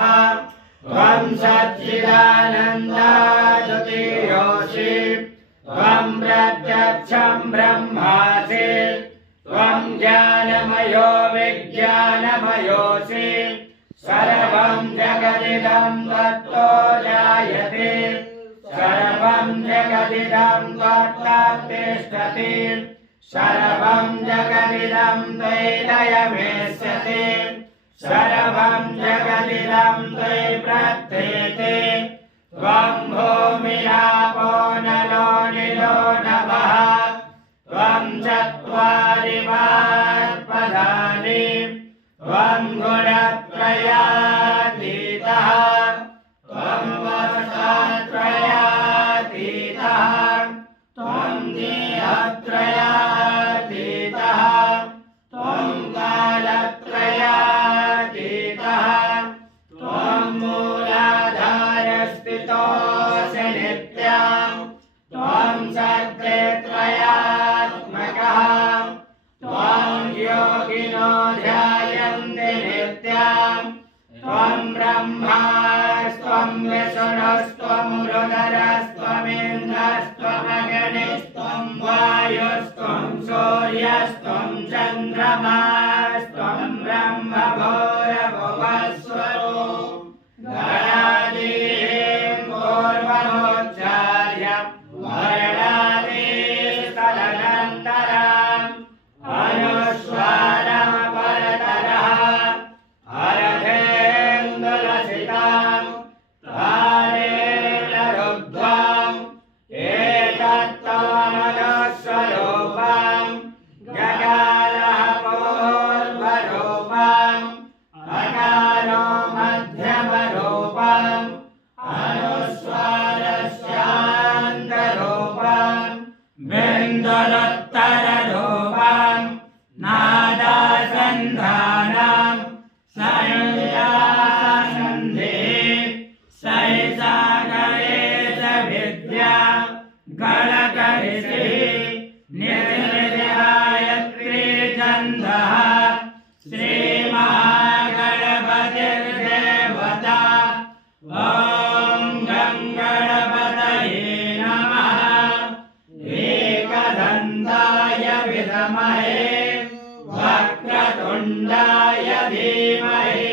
त्वं सच्चिदानन्दाद्वितीयोऽसि त्वं प्रत्यक्षं ब्रह्मासि त्वं ज्ञानमयो विज्ञानमयोऽसि सर्वं जगदिदं तत्तो जायते सर्वं जगदिदं त्वत्तिष्ठति सर्वं जगदिदं त्वयिलयमेष्यति सर्वं जगदिदं त्वयि प्रत्येते त्वं भूमिरापो नलो निलो नभः त्वं चत्वारि वाक्पदानि त्वं गुणत्रयातीतः त्वं वर्षत्रयातीतः त्वं देहत्रयातीतः त्वं कालत्रयातीतः त्वं मूलाधारस्थितोऽसि नित्यं त्वं सत्यत्रयात्मकः त्वं योगिनो ध्यायन्ति नित्यं त्वं ब्रह्मास्त्वं विष्णुस्त्वमुरुदरस्त्वमिन्द्रस्त्वमग्निस्त्वं वायुस्त्वं सूर्यस्त्वं चन्द्रमास्त्वं ब्रह्मभूरभुवस्वरो गणादीं पूर्वमुच्चार्य वर्णादीस्तदनन्तरम् अनुस्वारमपरतरः हरथेन्दुलसितां तारेण रुद्ध्वाम् एतत्त्वमनुस्वरूपं गकालः पूर्वरूपम् अकारो मध्यमरूपम् अनुस्वारस्यान्तरूपम् बिन्दुरुत्तररूपम् नादासन्धानं संयासन्धिः सैषागणेश विद्या गणकऋषिः निजनिजगायत्री छन्दः श्रीमहागणपतिर्देवता ॐ गं गणपतये नमः एकदन्ताय विद्महे वक्रतुण्डाय धीमहि